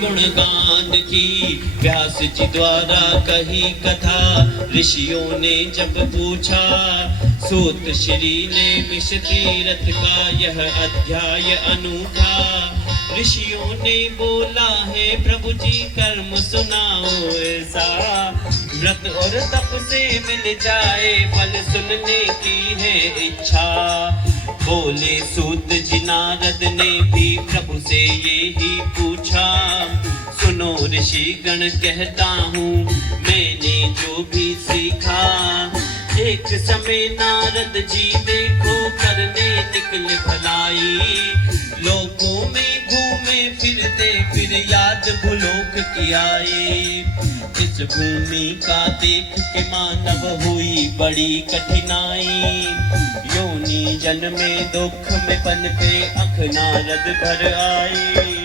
गुणगान की। व्यास जी द्वारा कही कथा ऋषियों ने जब पूछा, सूत श्री ने विष तीरथ का यह अध्याय अनूठा। ऋषियों ने बोला है प्रभु जी कर्म सुनाओ ऐसा, व्रत और तप से मिल जाए फल सुनने की है इच्छा। बोले सूत जी नारद ने भी प्रभु से ये ही पूछा, सुनो ऋषि गण कहता हूँ मैंने जो भी सीखा। एक समय नारद जी देखो करने निकले भलाई, लोगों में घूमे फिरते फिर याद भूलोक की आई। इस भूमि का देख के मानव हुई बड़ी कठिनाई, योनि जन्मे दुख में पनपे अख नारद भर आई।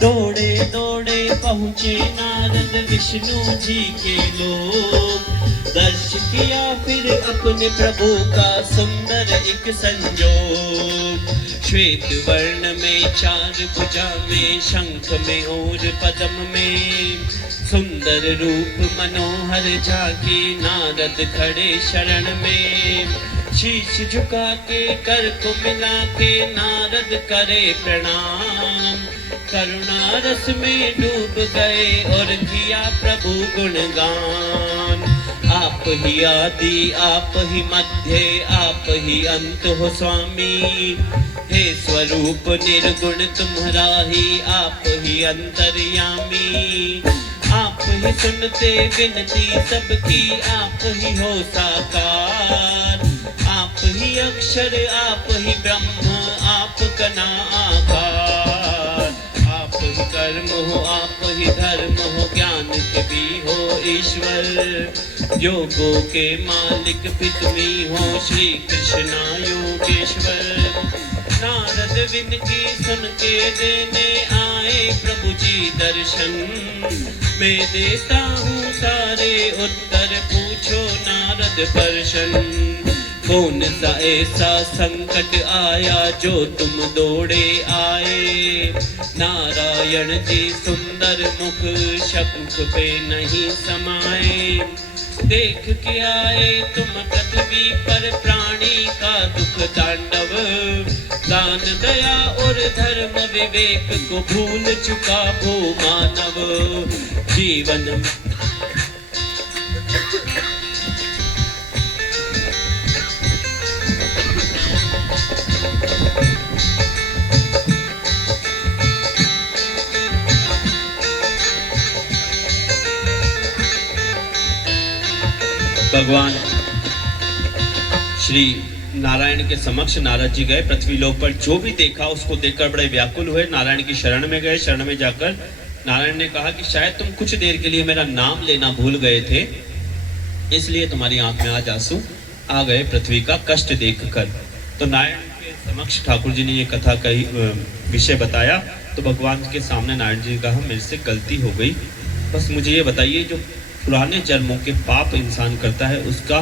दौड़े दौड़े पहुँचे नारद विष्णु जी के लोग, दर्श किया फिर अपने प्रभु का सुंदर एक संजोग। श्वेत वर्ण में चार भुजा में, शंख में और पद्म में, सुंदर रूप मनोहर झांकी नारद खड़े शरण में। शीश झुका के कर को मिला के नारद करे प्रणाम, करुणा रस में डूब गए और किया प्रभु गुणगान। आप ही आदि आप ही मध्य आप ही अंत हो स्वामी, हे स्वरूप निर्गुण तुम्हारा ही आप ही अंतर्यामी। आप ही सुनते विनती सबकी आप ही हो साकार, आप ही अक्षर आप ही ब्रह्म आपका ना आकार। आप ही कर्म हो आप ही धर्म हो ज्ञान के भी हो ईश्वर, योगों के मालिक भी तुम्ही हो श्री कृष्णा योगेश्वर। नारद विनती सुन के देने आए प्रभु जी दर्शन, मैं देता हूँ सारे उत्तर पूछो नारद दर्शन। कौन सा ऐसा संकट आया जो तुम दौड़े आए, नारायण जी सुंदर मुख शंख पे नहीं समाये। देख के आए तुम पृथ्वी पर प्राणी का दुख तांडव, दान दया और धर्म विवेक को भूल चुका भू मानव। जीवन भगवान श्री नारायण के समक्ष नारद जी गए। पृथ्वी लोक पर जो भी देखा उसको देखकर बड़े व्याकुल हुए, नारायण की शरण में गए। शरण में जाकर नारायण ने कहा कि शायद तुम कुछ देर के लिए मेरा नाम लेना भूल गए थे, इसलिए तुम्हारी आंख में आज आंसू आ गए पृथ्वी का कष्ट देखकर। तो नारायण के समक्ष ठाकुर जी ने ये कथा कही, विषय बताया। तो भगवान के सामने नारायण जी ने कहा मेरे से गलती हो गई, बस मुझे ये बताइए जो पुराने जन्मों के पाप इंसान करता है उसका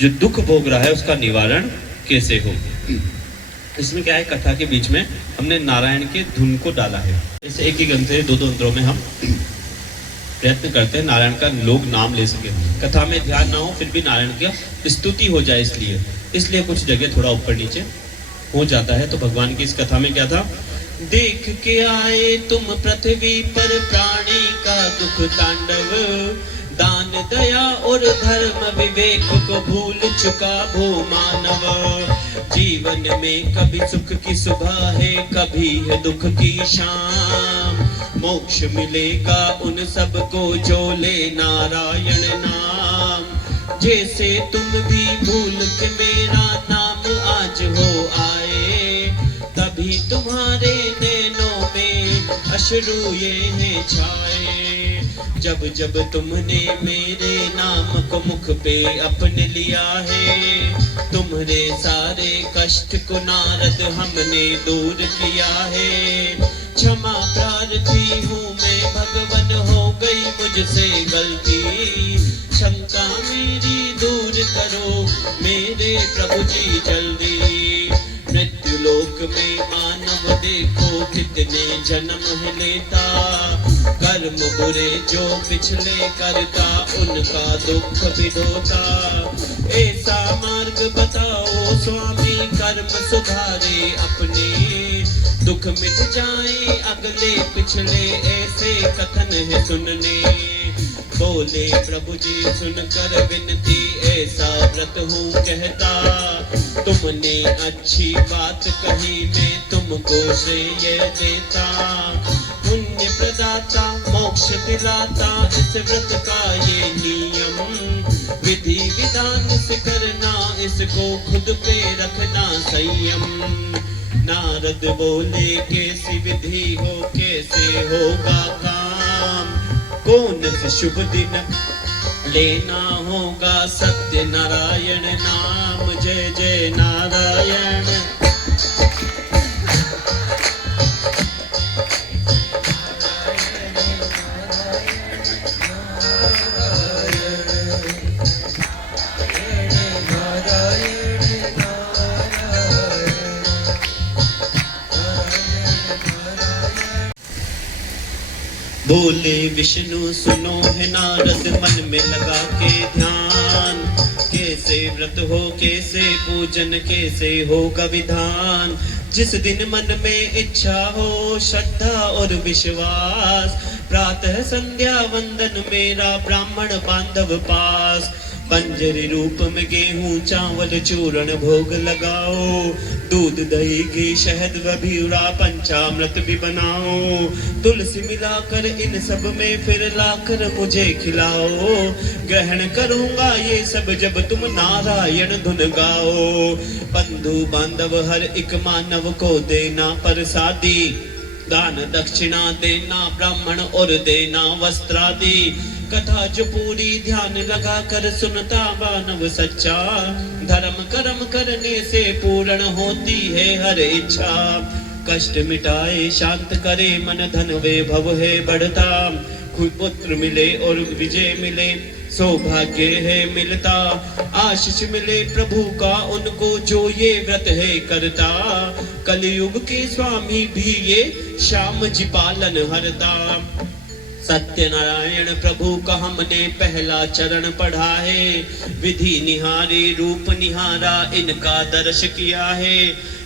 जो दुख भोग रहा है उसका निवारण कैसे हो। इसमें क्या है, कथा के बीच में हमने नारायण के धुन को डाला है। इसे एक ही ग्रंथ से दो अंतरों में हम प्रयत्न करते हैं नारायण का लोग नाम ले सके, कथा में ध्यान ना हो फिर भी नारायण की स्तुति हो जाए, इसलिए कुछ जगह थोड़ा ऊपर नीचे हो जाता है। तो भगवान की इस कथा में क्या था, देख के आए तुम पृथ्वी पर प्राणी का दुख तांडव, दान दया और धर्म विवेक को भूल चुका भू मानव। जीवन में कभी सुख की सुबह है कभी है दुख की शाम, मोक्ष मिलेगा उन सबको जो ले नारायण नाम। जैसे तुम भी भूल के मेरा नाम आज हो आए, तभी तुम्हारे नैनों में अश्रु ये हैं छाए। जब जब तुमने मेरे नाम को मुख पे अपने लिया है, तुम्हारे सारे कष्ट को नारद हमने दूर किया है। क्षमा प्रार्थी हूँ मैं भगवन, हो गई मुझसे गलती, शंका मेरी दूर करो मेरे प्रभु जी जल्दी। मृत्यु लोक में मानव देखो कितने जन्म है लेता, कर्म बुरे जो पिछले करता, उनका दुख विदोता। ऐसा मार्ग बताओ स्वामी, कर्म सुधारे अपने, दुख मिट जाए अगले पिछले, ऐसे कथन है सुनने। बोले प्रभु जी सुनकर विनती, ऐसा व्रत हूँ कहता, तुमने अच्छी बात कही, मैं तुमको श्रेय देता। पुण्य प्रदाता मोक्ष दिलाता, इस व्रत का ये नियम, विधि विधान से करना, इसको खुद पे रखना संयम। नारद बोले कैसी विधि हो, कैसे होगा काम, कौन से शुभ दिन लेना होगा सत्य नारायण नाम। जय जय नारायण। बोले विष्णु सुनो है नारद, मन में लगा के ध्यान, कैसे व्रत हो कैसे पूजन कैसे होगा विधान। जिस दिन मन में इच्छा हो श्रद्धा और विश्वास, प्रातः संध्या वंदन मेरा ब्राह्मण बांधव पास। पंजरी रूप में गेहूं चावल चूर्ण भोग लगाओ, दूध दही घी शहद व भीड़ा पंचामृत भी बनाओ। तुलसी मिलाकर इन सब में फिर लाकर मुझे खिलाओ, ग्रहण करूंगा ये सब जब तुम नारायण धुन गाओ। बंधु बांधव हर एक मानव को देना प्रसादी, दान दक्षिणा देना ब्राह्मण और देना वस्त्रादि। कथा जो पूरी ध्यान लगा कर सुनता मानव सच्चा, धर्म कर्म करने से पूर्ण होती है हर इच्छा। कष्ट मिटाए शांत करे मन धन वैभव है बढ़ता, खुद पुत्र मिले और विजय मिले सौभाग्य है मिलता। आशीष मिले प्रभु का उनको जो ये व्रत है करता, कलयुग के स्वामी भी ये श्याम जी पालन हरता। सत्यनारायण प्रभु का हमने पहला चरण पढ़ा है, विधि निहारी रूप निहारा इनका दर्श किया है।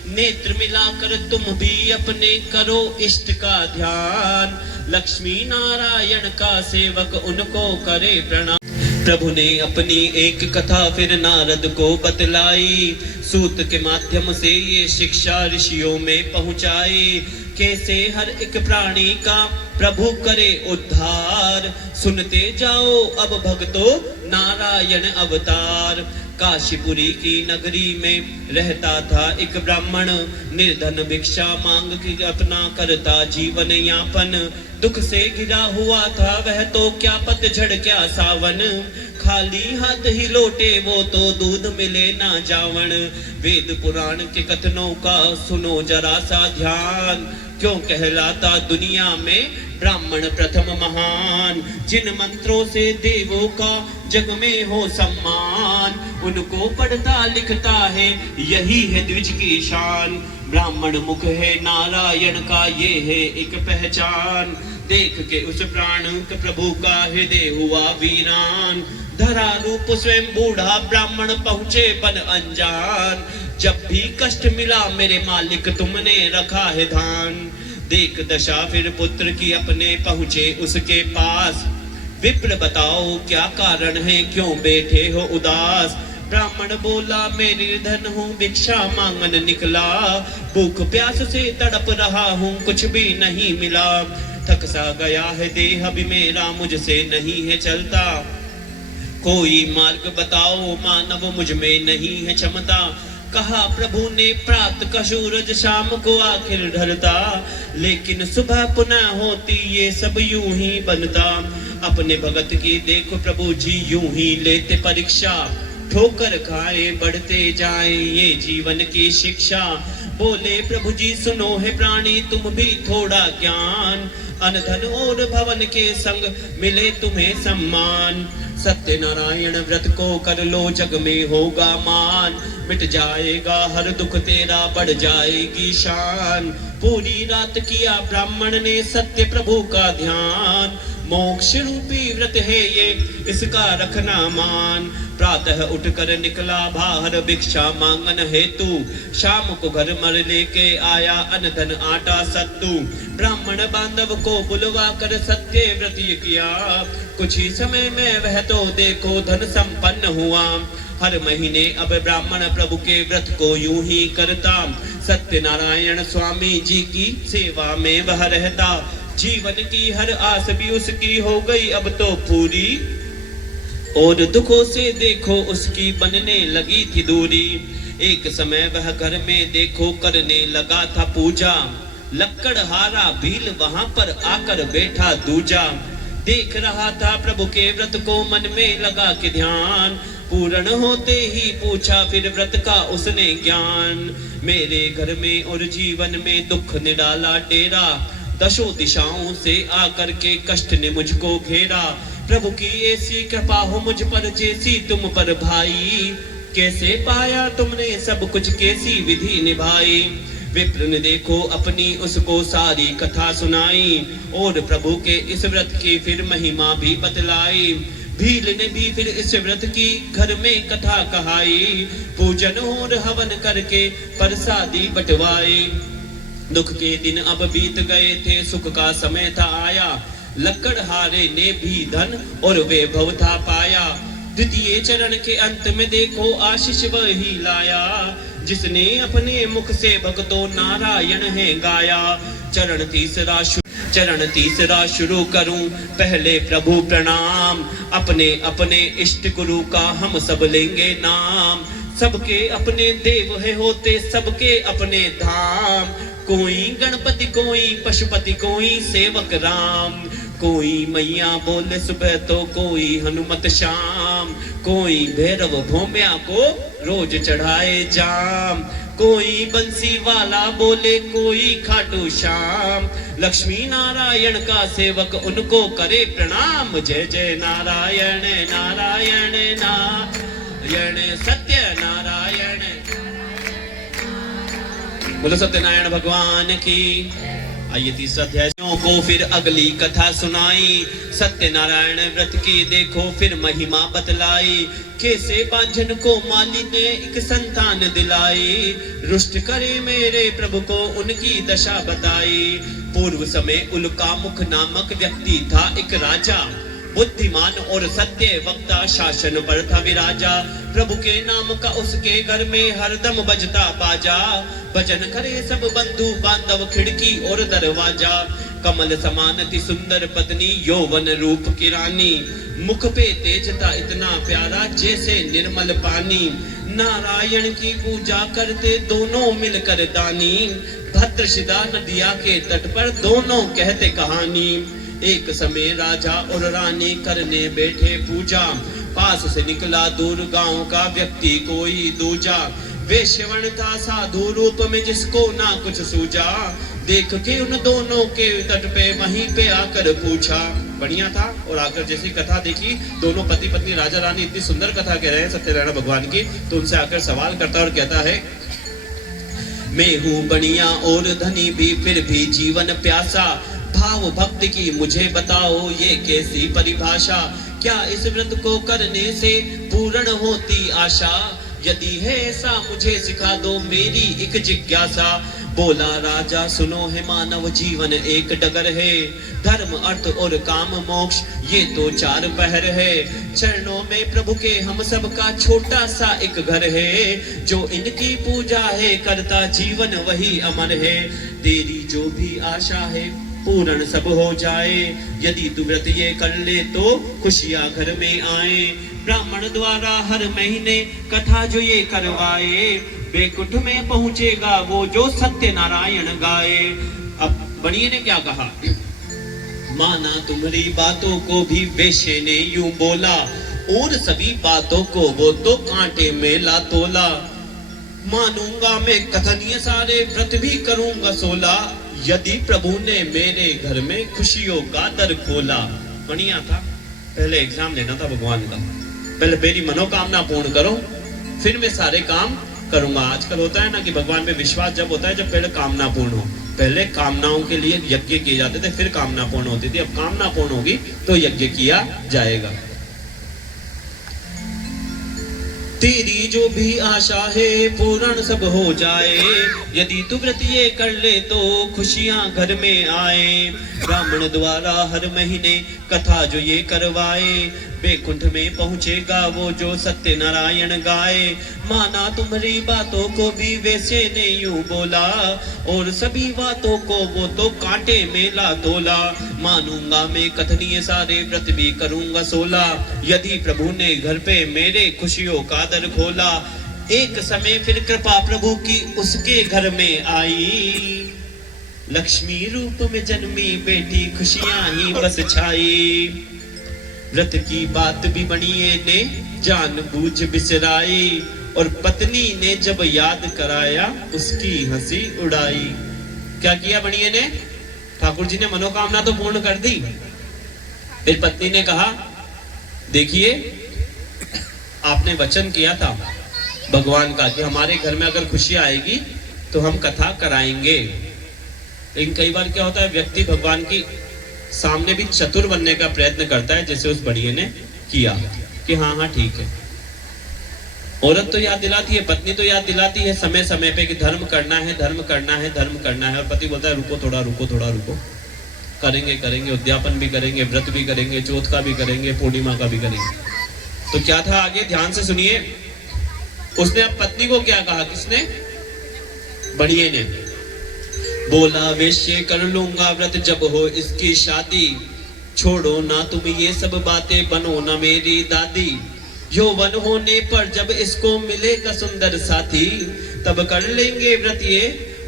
नेत्र मिलाकर तुम भी अपने करो इष्ट का ध्यान, लक्ष्मी नारायण का सेवक उनको करे प्रणाम। प्रभु ने अपनी एक कथा फिर नारद को बतलाई, सूत के माध्यम से ये शिक्षा ऋषियों में पहुंचाई। कैसे हर एक प्राणी का प्रभु करे उद्धार, सुनते जाओ अब भक्तों नारायण अवतार। काशीपुरी की नगरी में रहता था एक ब्राह्मण, निर्धन भिक्षा मांग के अपना करता जीवन यापन। दुख से घिरा हुआ था वह तो क्या पतझड़ क्या सावन, खाली हाथ ही लौटे वो तो दूध मिले ना जावन। वेद पुराण के कथनों का सुनो जरा सा ध्यान, क्यों कहलाता दुनिया में ब्राह्मण प्रथम महान। जिन मंत्रों से देवों का जग में हो सम्मान, उनको पढ़ता लिखता है यही है द्विज की शान। ब्राह्मण मुख है नारायण का ये है एक पहचान, देख के उस प्राण प्रभु का हृदय हुआ वीरान। धरा रूप स्वयं बूढ़ा ब्राह्मण पहुँचे बन अनजान, जब भी कष्ट मिला मेरे मालिक तुमने रखा है ध्यान। देख दशा फिर पुत्र की अपने पहुँचे उसके पास, विप्र बताओ क्या कारण है क्यों बैठे हो उदास। ब्राह्मण बोला मैं निर्धन हूँ भिक्षा मांगन निकला, भूख प्यास से तड़प रहा हूँ कुछ भी नहीं मिला। थक सा गया है देह भी मेरा मुझसे नहीं है चलता, कोई मार्ग बताओ मानव मुझ में नहीं है क्षमता। कहा प्रभु ने प्रात का सूरज शाम को आखिर ढलता, लेकिन सुबह पुनः होती ये सब यूं ही बनता। अपने भगत की देखो प्रभु जी यूं ही लेते परीक्षा, ठोकर खाए बढ़ते जाए ये जीवन की शिक्षा। बोले प्रभु जी सुनो है प्राणी तुम भी थोड़ा ज्ञान, अनधन और भवन के संग मिले तुम्हें सम्मान। सत्यनारायण व्रत को कर लो जग में होगा मान, मिट जाएगा हर दुख तेरा बढ़ जाएगी शान। पूरी रात किया ब्राह्मण ने सत्य प्रभु का ध्यान, मोक्ष रूपी व्रत है ये, इसका रखना मान। प्रातः उठकर निकला बाहर भिक्षा मांगन हेतु, शाम को घर मर लेके आया अन्न धन आटा सत्तू। ब्राह्मण बांधव को बुलवा कर सत्य व्रत ये किया, कुछ ही समय में वह तो देखो धन संपन्न हुआ। हर महीने अब ब्राह्मण प्रभु के व्रत को यूं ही करता, सत्यनारायण स्वामी जी की सेवा में वह रहता। जीवन की हर आस भी उसकी हो गई अब तो पूरी, और दुखों से देखो उसकी बनने लगी थी दूरी। एक समय वह घर में देखो करने लगा था पूजा, लक्कड़हारा भील वहां पर आकर बैठा दूजा। देख रहा था प्रभु के व्रत को मन में लगा के ध्यान, पूर्ण होते ही पूछा फिर व्रत का उसने ज्ञान। मेरे घर में और जीवन में दुख ने डाला डेरा, दशों दिशाओं से आकर के कष्ट ने मुझको घेरा। प्रभु की ऐसी कृपा हो मुझ पर जैसी तुम पर भाई, कैसे पाया तुमने सब कुछ कैसी विधि निभाई। विप्र ने देखो अपनी उसको सारी कथा सुनाई, और प्रभु के इस व्रत की फिर महिमा भी बतलाई। भील ने भी फिर इस व्रत की घर में कथा कहाई, पूजन और हवन करके प्रसादी बंटवाई। दुख के दिन अब बीत गए थे, सुख का समय था आया, लक्कड़हारे ने भी धन और वैभव था पाया। द्वितीय चरण के अंत में देखो आशीष वही लाया, जिसने अपने मुख से भक्तों नारायण है गाया। चरण तीसरा शुरू करूं, पहले प्रभु प्रणाम, अपने अपने इष्ट गुरु का हम सब लेंगे नाम। सबके अपने देव है होते सबके अपने धाम, कोई गणपति कोई पशुपति कोई सेवक राम। कोई मैया बोले सुबह तो कोई हनुमत शाम, कोई भैरव भोम्या को रोज चढ़ाए जाम। कोई बंसी वाला बोले कोई खाटू श्याम, लक्ष्मी नारायण का सेवक उनको करे प्रणाम। जय जय नारायण नारायण नारायण सत्य नारायण, बोलो सत्यनारायण भगवान की। आइए तीसरा अध्याय को फिर अगली कथा सुनाई, सत्यनारायण व्रत की देखो फिर महिमा बतलाई। कैसे बांझन को माली ने एक संतान दिलाई, रुष्ट करे मेरे प्रभु को उनकी दशा बताई। पूर्व समय उल्कामुख नामक व्यक्ति था एक राजा, बुद्धिमान और सत्य वक्ता शासन पर था विराजा। प्रभु के नाम का उसके घर में हरदम बजता बाजा, भजन करे सब बंधु बांधव खिड़की और दरवाजा। कमल समान थी सुंदर पत्नी यौवन रूप की रानी, मुख पे तेज था इतना प्यारा जैसे निर्मल पानी। नारायण की पूजा करते दोनों मिलकर दानी, भद्रशिदा नदिया के तट पर दोनों कहते कहानी। एक समय राजा और रानी करने बैठे पूजा, पास से निकला दूर गांव का व्यक्ति कोई दूजा। वेश्यवण था साधु रूप में जिसको ना कुछ सूझा, देख के उन दोनों के तट पे वहीं पे आकर पूछा। बढ़िया था, और आकर जैसी कथा देखी दोनों पति पत्नी राजा रानी इतनी सुंदर कथा कह रहे हैं सत्यनारायण भगवान की, तो उनसे आकर सवाल करता और कहता है, मैं हूँ बढ़िया और धनी भी फिर भी जीवन प्यासा, भाव भक्ति की मुझे बताओ ये कैसी परिभाषा। क्या इस व्रत को करने से पूर्ण होती आशा, यदि है ऐसा मुझे सिखा दो मेरी एक जिज्ञासा। बोला राजा सुनो है मानव जीवन एक डगर है, धर्म अर्थ और काम मोक्ष ये तो चार पहर है। चरणों में प्रभु के हम सब का छोटा सा एक घर है, जो इनकी पूजा है करता जीवन वही अमर है। तेरी जो भी आशा है पूर्ण सब हो जाए, यदि तू व्रत ये कर ले तो खुशियां घर में आए। ब्राह्मण द्वारा हर महीने कथा जो ये करवाए, बैकुंठ में पहुंचेगा वो जो सत्यनारायण गाए। अब बणिए ने क्या कहा, माना तुम्हारी बातों को भी वेश्य ने यूं बोला, और सभी बातों को वो तो कांटे में ला तोला। मानूंगा मैं कथन ये सारे व्रत भी करूंगा 16, यदि प्रभु ने मेरे घर में खुशियों का दर खोला। बढ़िया था, पहले एग्जाम लेना था भगवान का, पहले मेरी मनोकामना पूर्ण करो फिर मैं सारे काम करूंगा। आजकल होता है ना कि भगवान पे विश्वास जब होता है जब पहले कामना पूर्ण हो, पहले कामनाओं के लिए यज्ञ किए जाते थे, फिर कामना पूर्ण होती थी। अब कामना पूर्ण होगी तो यज्ञ किया जाएगा। तेरी जो भी आशा है पूर्ण सब हो जाए, यदि तू व्रत ये कर ले तो खुशियां घर में आए। ब्राह्मण द्वारा हर महीने कथा जो ये करवाए, बैकुंठ में पहुंचेगा वो जो सत्य नारायण गाए। माना तुम्हारी बातों को भी वैसे ने यूं बोला, और सभी बातों को वो तो कांटे में ला तोला। मानूंगा मैं कथनीय सारे व्रत भी करूंगा 16, यदि प्रभु ने घर पे मेरे खुशियों का दर खोला। एक समय फिर कृपा प्रभु की उसके घर में आई, लक्ष्मी रूप में जन्मी बेटी खुशियां ही बस छाई। व्रत की बात भी बनिए ने जान बूझ बिसराई, और पत्नी ने जब याद कराया उसकी हंसी उड़ाई। क्या किया बनिए ने? ठाकुर जी ने मनोकामना तो पूर्ण कर दी। फिर पत्नी ने कहा, देखिए आपने वचन किया था भगवान का कि हमारे घर में अगर खुशी आएगी तो हम कथा कराएंगे। लेकिन कई बार क्या होता है, व्यक्ति भगवान की सामने भी चतुर बनने का प्रयत्न करता है, जैसे उस बढ़िया ने किया कि हाँ हाँ ठीक है। औरत तो याद दिलाती है, पत्नी तो याद दिलाती है समय समय पे कि धर्म करना है, धर्म करना है, धर्म करना है। और पति बोलता है रुको थोड़ा, रुको थोड़ा, रुको, करेंगे करेंगे, उद्यापन भी करेंगे, व्रत भी करेंगे, चौथ का भी करेंगे, पूर्णिमा का भी करेंगे। तो क्या था आगे, ध्यान से सुनिए। उसने अब पत्नी को क्या कहा, किसने? बढ़िए ने बोला, वैश्य कर लूंगा व्रत जब हो इसकी शादी। छोड़ो ना तुम ये सब बातें, बनो ना मेरी दादी। यौवन होने पर जब इसको मिलेगा सुंदर साथी, तब कर लेंगे व्रत ये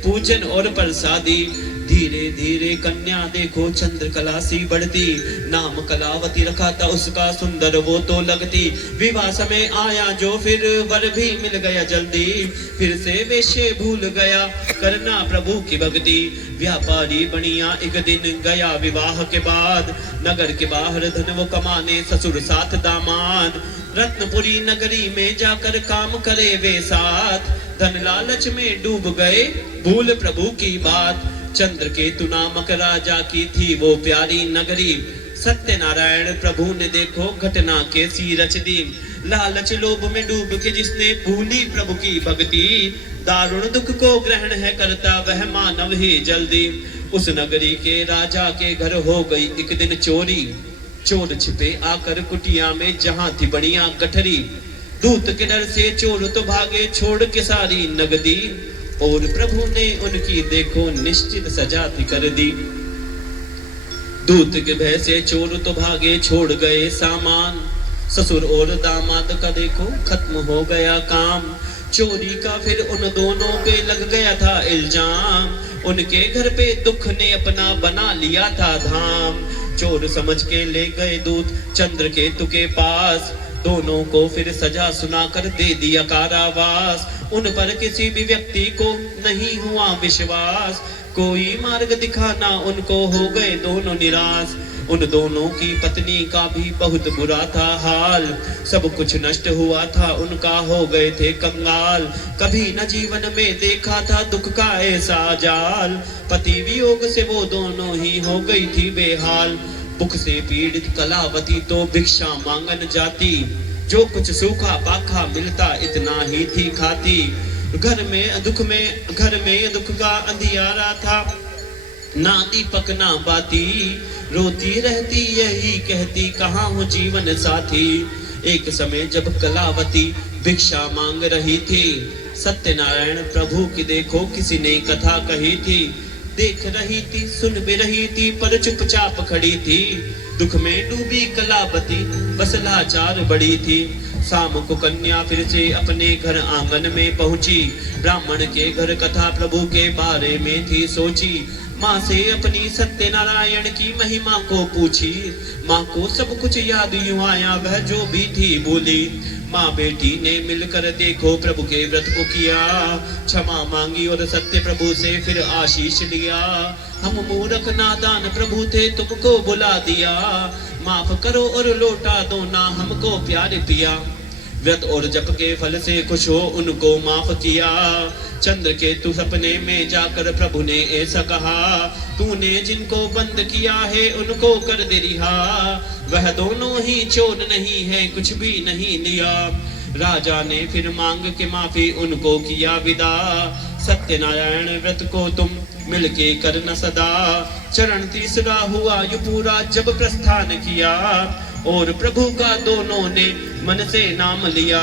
पूजन और प्रसादी। धीरे धीरे कन्या देखो चंद्रकला सी बढ़ती, नाम कलावती रखा था उसका सुंदर वो तो लगती। विवाह समय आया जो फिर वर भी मिल गया जल्दी, फिर से वेश्य भूल गया करना प्रभु की भक्ति। व्यापारी बनिया एक दिन गया विवाह के बाद, नगर के बाहर धन वो कमाने ससुर साथ दामाद। रत्नपुरी नगरी में जाकर काम करे वे साथ, धन लालच में डूब गए भूल प्रभु की बात। चंद्रकेतु नामक राजा की थी वो प्यारी नगरी, सत्यनारायण प्रभु ने देखो घटना कैसी रच दी। लालच लोभ में डूब के जिसने भूली प्रभु की भक्ति, दारुण दुख को ग्रहण है करता वह मानव ही जल्दी। उस नगरी के राजा के घर हो गई एक दिन चोरी, चोर छिपे आकर कुटिया में जहां थी बढ़िया गठरी। दूत के डर से चोर तो भागे छोड़ के सारी नगदी, और प्रभु ने उनकी देखो निश्चित सजा थी कर दी। दूत के भय से चोर तो भागे छोड़ गए सामान, ससुर और दामाद का देखो खत्म हो गया काम। चोरी का फिर उन दोनों पे लग गया था इल्जाम, उनके घर पे दुख ने अपना बना लिया था धाम। चोर समझ के ले गए दूत चंद्रकेतु के पास, दोनों को फिर सजा सुनाकर दे दिया कारावास। उन पर किसी भी व्यक्ति को नहीं हुआ विश्वास, कोई मार्ग दिखाना उनको हो गए दोनों निराश। उन दोनों की पत्नी का भी बहुत बुरा था हाल, सब कुछ नष्ट हुआ था उनका, हो गए थे कंगाल। कभी न जीवन में देखा था दुख का ऐसा जाल, पति वियोग से वो दोनों ही हो गई थी बेहाल। भूख से पीड़ित कलावती तो भिक्षा मांगन जाती, जो कुछ सूखा पाखा मिलता इतना ही थी खाती। घर में दुख का अंधियारा था, ना दीपक ना बाती, रोती रहती यही कहती कहाँ हो जीवन साथी। एक समय जब कलावती भिक्षा मांग रही थी, सत्यनारायण प्रभु की देखो किसी ने कथा कही थी। देख रही थी सुन भी रही थी पर चुपचाप खड़ी थी, दुख में डूबी कलावती बस लाचार बड़ी थी। शाम को कन्या फिर से अपने घर आंगन में पहुंची, ब्राह्मण के घर कथा प्रभु के बारे में थी सोची। माँ से अपनी सत्यनारायण की महिमा को पूछी, माँ को सब कुछ याद यूं आया वह जो भी थी बोली। माँ बेटी ने मिलकर देखो प्रभु के व्रत को किया, क्षमा मांगी और सत्य प्रभु से फिर आशीष लिया। हम मूर्ख नादान प्रभु थे तुमको बुला दिया, माफ करो और लौटा दो ना हमको प्यार पिया। व्रत और जप के फल से खुश हो उनको माफ किया। चंद्र केतु सपने में जाकर प्रभु ने ऐसा कहा, तूने जिनको बंद किया है उनको कर दे रिहा। वह दोनों ही चोर नहीं है, कुछ भी नहीं लिया। राजा ने फिर मांग के माफी उनको किया विदा। सत्यनारायण व्रत को तुम मिलके करना सदा। चरण तीसरा हुआ यु पूरा जब प्रस्थान किया, और प्रभु का दोनों ने मन से नाम लिया।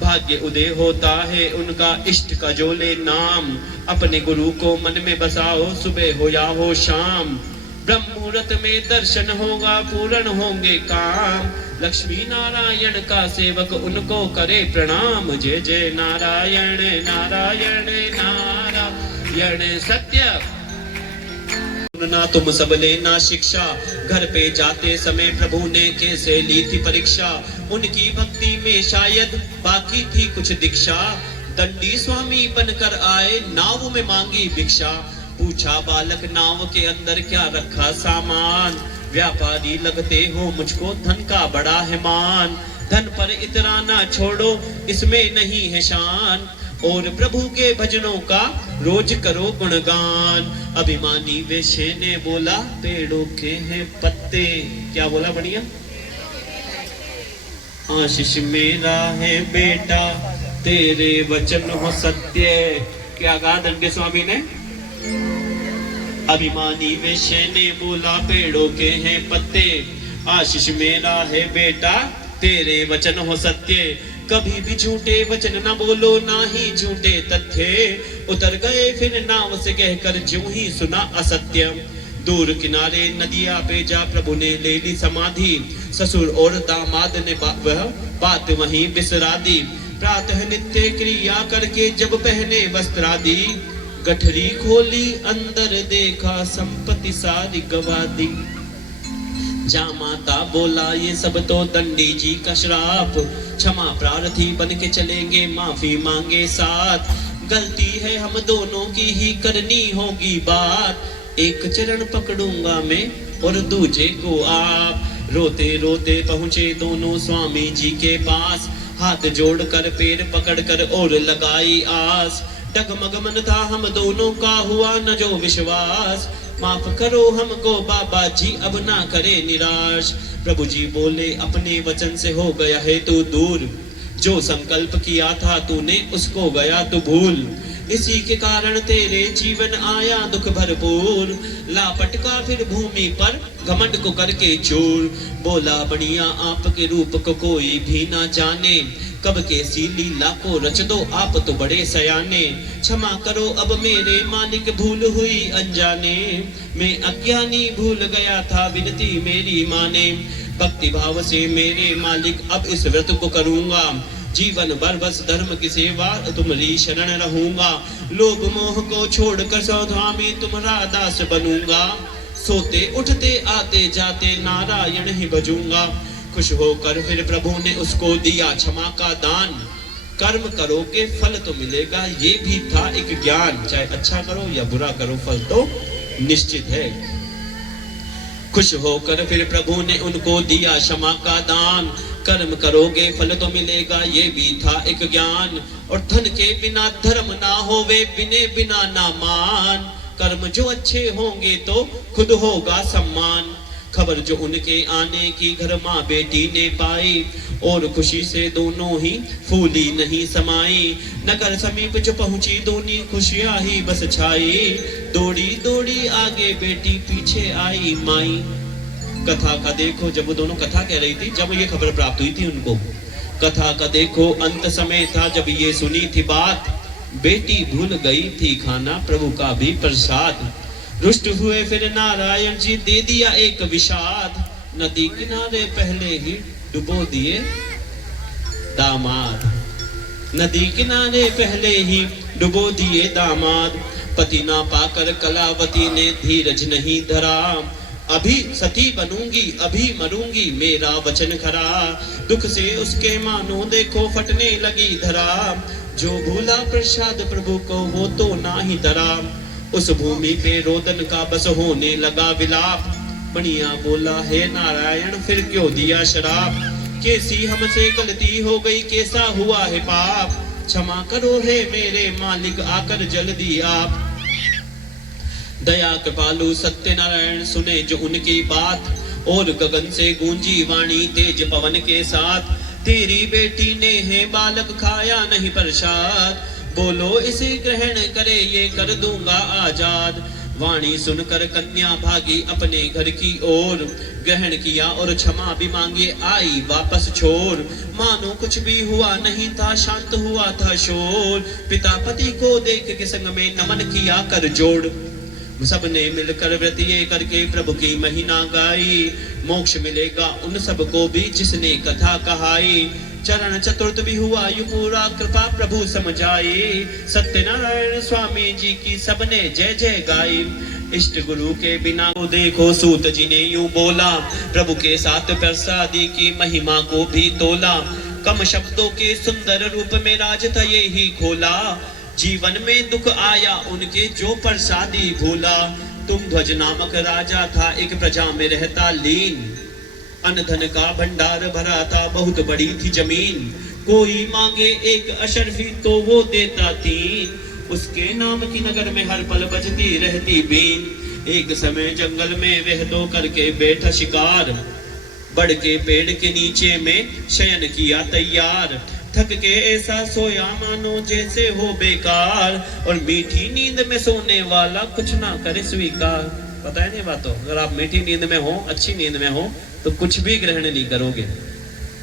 भाग्य उदय होता है उनका इष्ट का जो ले नाम। अपने गुरु को मन में बसाओ सुबह हो या हो शाम। ब्रह्म मुहूर्त में दर्शन होगा पूर्ण होंगे काम। लक्ष्मी नारायण का सेवक उनको करे प्रणाम। जय जय नारायण नारायण नारायण सत्य। ना तुम सब लेना शिक्षा, घर पे जाते समय प्रभु ने कैसे ली थी परीक्षा। उनकी भक्ति में शायद बाकी थी कुछ दीक्षा। दंडी स्वामी बनकर आए, नाव में मांगी भिक्षा। पूछा बालक नाव के अंदर क्या रखा सामान। व्यापारी लगते हो मुझको धन का बड़ा है मान। धन पर इतराना छोड़ो इसमें नहीं है शान। और प्रभु के भजनों का रोज करो गुणगान। अभिमानी वेश्या ने बोला पेड़ों के हैं पत्ते। क्या बोला बढ़िया? आशीष मेरा है बेटा तेरे वचन हो सत्य। क्या कहा दंडे स्वामी ने? अभिमानी वेश्या ने बोला पेड़ों के हैं पत्ते। आशीष मेरा है बेटा तेरे वचन हो सत्य। कभी भी झूठे वचन न बोलो ना ही झूठे तथ्य। उतर गए फिर नाव से कहकर ज्यों ही सुना असत्य। दूर किनारे नदिया पे जा प्रभु ने ले ली समाधि। ससुर और दामाद ने वह बात वहीं बिसरा दी। प्रातः नित्य क्रिया करके जब पहने वस्त्रादि। गठरी खोली अंदर देखा संपत्ति सारी गवा दी। जामाता बोला ये सब तो दंडी जी का श्राप। क्षमा प्रार्थी बन के चलेंगे माफी मांगे साथ। गलती है हम दोनों की ही करनी होगी बात। एक चरण पकड़ूंगा मैं और दूजे को आप। रोते रोते पहुंचे दोनों स्वामी जी के पास। हाथ जोड़कर पैर पकड़कर और लगाई आस। डगमग मन था हम दोनों का हुआ न जो विश्वास। माफ करो हमको बाबा जी अब ना करे निराश। प्रभु जी बोले अपने वचन से हो गया है तू दूर। जो संकल्प किया था तूने उसको गया तू भूल। इसी के कारण तेरे जीवन आया दुख भरपूर। लापटका फिर भूमि पर घमंड को करके चूर। बोला बढ़िया आपके रूप को कोई भी ना जाने। कब कैसी लीला को रच दो आप तो बड़े सयाने। क्षमा करो अब मेरे मालिक भूल हुई अनजाने। मैं अज्ञानी भूल गया था विनती मेरी माने। भक्ति भाव से मेरे मालिक अब इस व्रत को करूंगा। जीवन भर बस धर्म की सेवा तुम्हारी शरण रहूंगा। लोभ मोह को छोड़कर सौधामी तुम्हारा दास बनूंगा। सोते उठते आते जाते नारायण ही भजूंगा। खुश होकर फिर प्रभु ने उसको दिया क्षमा का दान। कर्म करोगे फल तो मिलेगा ये भी था एक ज्ञान। चाहे अच्छा करो या बुरा करो फल तो निश्चित है। खुश होकर फिर प्रभु ने उनको दिया क्षमा का दान। कर्म करोगे फल तो मिलेगा ये भी था एक ज्ञान। और धन के बिना धर्म ना होवे बिने बिना ना मान। कर्म जो अच्छे होंगे तो खुद होगा सम्मान। खबर जो उनके आने की घर माँ बेटी ने पाई। और खुशी से दोनों ही फूली नहीं समाई। नगर समीप जो पहुंची दोनों खुशियां ही बस छाई। दौड़ी दौड़ी आगे बेटी पीछे आई माई। कथा का देखो जब वो दोनों कथा कह रही थी जब ये खबर प्राप्त हुई थी उनको। कथा का देखो अंत समय था जब ये सुनी थी बात। बेटी भूल गई थी खाना प्रभु का भी प्रसाद। रुष्ट हुए फिर नारायण जी दे दिया एक विषाद। नदी किनारे पहले ही डुबो दिए दामाद। नदी किनारे पहले ही डुबो दिए दामाद। पति ना पाकर कलावती ने धीरज नहीं धरा। अभी सती बनूंगी अभी मरूंगी मेरा वचन खरा। दुख से उसके मानो देखो फटने लगी धरा। जो भूला प्रसाद प्रभु को वो तो ना ही धरा। उस भूमि पे रोदन का बस होने लगा विलाप। बढ़िया बोला हे नारायण फिर क्यों दिया शराप। कैसी हमसे गलती हो गई, कैसा हुआ है पाप, क्षमा करो हे मेरे मालिक, आकर जल्दी आप। दया कृपालु सत्यनारायण सुने जो उनकी बात, और गगन से गूंजी वाणी तेज पवन के साथ, तेरी बेटी ने है बालक खाया नहीं प्रसाद, बोलो इसे ग्रहण करे ये कर दूंगा आजाद। वाणी सुनकर कन्या भागी अपने घर की ओर, ग्रहण किया और क्षमा भी मांगे आई वापस छोड़। मानो कुछ भी हुआ नहीं था, शांत हुआ था शोर, पिता पति को देख के संग में नमन किया कर जोड़। सबने मिलकर व्रत ये करके प्रभु की महिमा गाई, मोक्ष मिलेगा उन सबको भी जिसने कथा कहाई। चरण चतुर्थ भी हुआ यू पूरा, कृपा प्रभु समझाई, सत्यनारायण स्वामी जी की सबने जय जय गाई। इष्ट गुरु के बिना को देखो सूत जी ने यूं बोला, प्रभु के साथ प्रसादी की महिमा को भी तोला। कम शब्दों के सुंदर रूप में राज था ये ही खोला, जीवन में दुख आया उनके जो प्रसादी भूला। तुम ध्वज नामक राजा था एक प्रजा में रहता लीन, अन्न धन का भंडार भरा था बहुत बड़ी थी जमीन, कोई मांगे एक अशर्फी तो वो देता तीन, उसके नाम की नगर में हर पल बजती रहती बीन। एक समय जंगल में वह तो करके बैठा शिकार, बड़ के पेड़ के नीचे में शयन किया तैयार। थक के ऐसा सोया मानो जैसे हो बेकार, और मीठी नींद में सोने वाला कुछ ना करे स्वीकार। पता है नहीं बातों, अगर आप मीठी नींद में हो, अच्छी नींद में हो तो कुछ भी ग्रहण नहीं करोगे।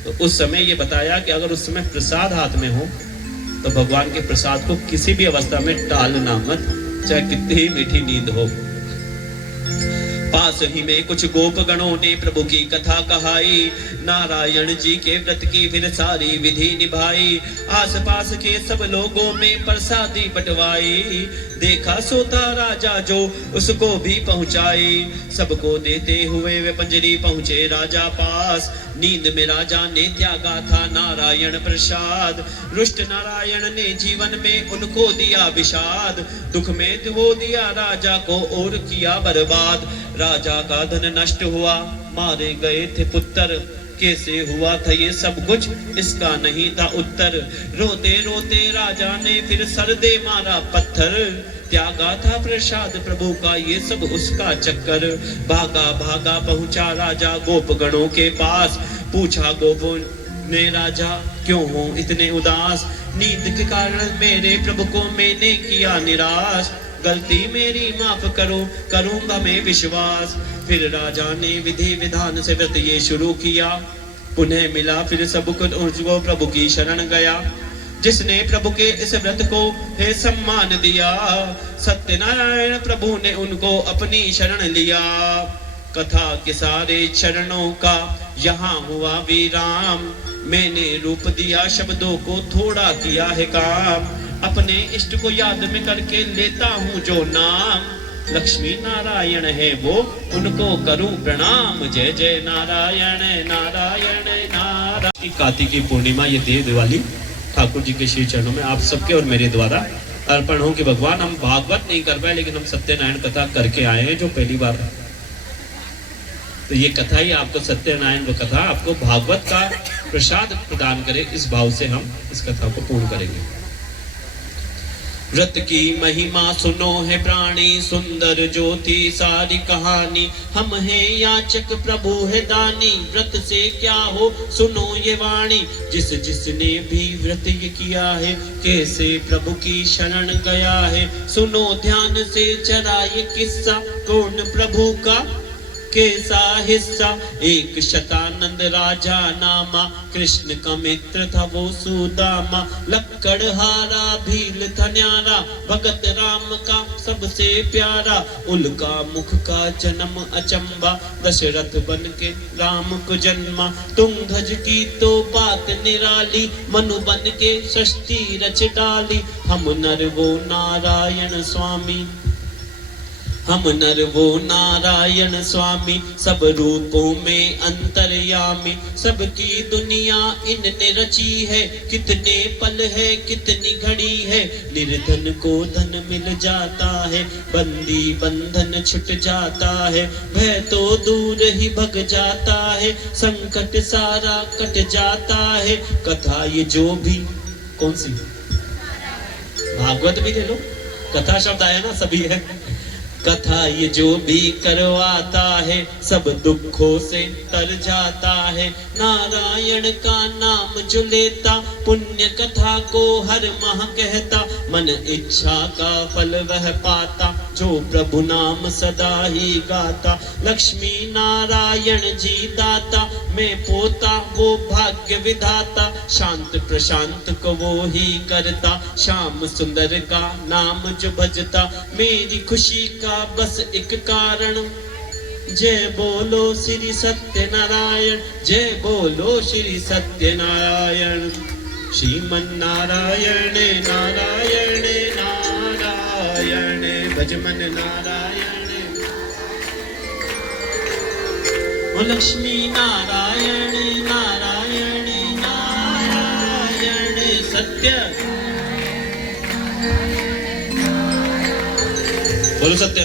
तो उस समय ये बताया कि अगर उस समय प्रसाद हाथ में हो तो भगवान के प्रसाद को किसी भी अवस्था में टालना मत, चाहे कितनी ही मीठी नींद हो। पास ही में कुछ गोप गणों ने प्रभु की कथा कहाई, नारायण जी के व्रत की फिर सारी विधि निभाई। आस पास के सब लोगों में प्रसादी बंटवाई, देखा सोता राजा जो उसको भी पहुंचाई। सबको देते हुए वे पंजरी पहुंचे राजा पास, नींद में राजा ने त्यागा था नारायण प्रसाद। रुष्ट नारायण ने जीवन में उनको दिया विषाद, दुख में वो दिया राजा को और किया बर्बाद। राजा का धन नष्ट हुआ, मारे गए थे पुत्र, कैसे हुआ था ये सब कुछ इसका नहीं था उत्तर। रोते रोते राजा ने फिर सर दे मारा पत्थर, त्यागा था प्रसाद प्रभु का ये सब उसका चक्कर। भागा भागा पहुंचा राजा गोप गणों के पास, पूछा गोपों ने राजा क्यों हो इतने उदास, नींद के कारण मेरे प्रभु को मैंने किया निराश। गलती मेरी माफ करो, करूंगा मैं विश्वास। फिर राजा ने विधि विधान से व्रत ये शुरू किया, पुनः मिला फिर सबको प्रभु की शरण गया। जिसने प्रभु के इस व्रत को है सम्मान दिया, सत्यनारायण प्रभु ने उनको अपनी शरण लिया। कथा के सारे चरणों का यहाँ हुआ विराम, मैंने रूप दिया शब्दों को थोड़ा किया है काम। अपने इष्ट को याद में करके लेता हूँ जो नाम, लक्ष्मी नारायण है वो उनको करूं प्रणाम। जय जय नारायण नारायण नारायण। कार्तिक पूर्णिमा ये देव दिवाली ठाकुर जी के श्री चरणों में आप सबके और मेरे द्वारा अर्पण हो कि भगवान हम भागवत नहीं कर पाए लेकिन हम सत्यनारायण कथा करके आए हैं जो पहली बार। तो ये कथा ही आपको सत्यनारायण को कथा आपको भागवत का प्रसाद प्रदान करे, इस भाव से हम इस कथा को पूर्ण करेंगे। व्रत की महिमा सुनो है प्राणी, सुंदर ज्योति सारी कहानी। हम हैं याचक प्रभु है दानी, व्रत से क्या हो सुनो ये वाणी। जिस जिसने भी व्रत ये किया है कैसे प्रभु की शरण गया है। सुनो ध्यान से जरा ये किस्सा कौन प्रभु का कैसा हिस्सा। एक शतानंद राजा नामा, कृष्ण का मित्र था वो सुदामा। लक्कड़हारा भील था न्यारा, भगत राम का सबसे प्यारा। उल्का मुख का जन्म अचंबा, दशरथ बन के राम को जन्मा। तुंगध्वज की तो बात निराली, मनु बन के सृष्टि रच डाली। हम नर वो नारायण स्वामी, हम नर वो नारायण स्वामी, सब रूपों में अंतर्यामी। सबकी दुनिया इनने रची है, कितने पल है कितनी घड़ी है। निर्धन को धन मिल जाता है, बंदी बंधन छुट जाता है। भय तो दूर ही भग जाता है, संकट सारा कट जाता है। कथा ये जो भी, कौन सी भागवत भी ले लो, कथा शब्द आया ना, सभी है। कथा ये जो भी करवाता है, सब दुखों से तर जाता है। नारायण का नाम जो लेता, पुण्य कथा को हर माह कहता। मन इच्छा का फल वह पाता, जो प्रभु नाम सदा ही गाता। लक्ष्मी नारायण जी दाता, मैं पोता वो भाग्य विधाता। शांत प्रशांत को वो ही करता, श्याम सुंदर का नाम जो भजता। मेरी खुशी का बस एक कारण, जय बोलो श्री सत्यनारायण, जय बोलो श्री सत्यनारायण। श्रीमन नारायण नारायण नारायण, भजमन नारायण। ओ लक्ष्मी नारायण नारायण नारायण, सत्य बोलो सत्य।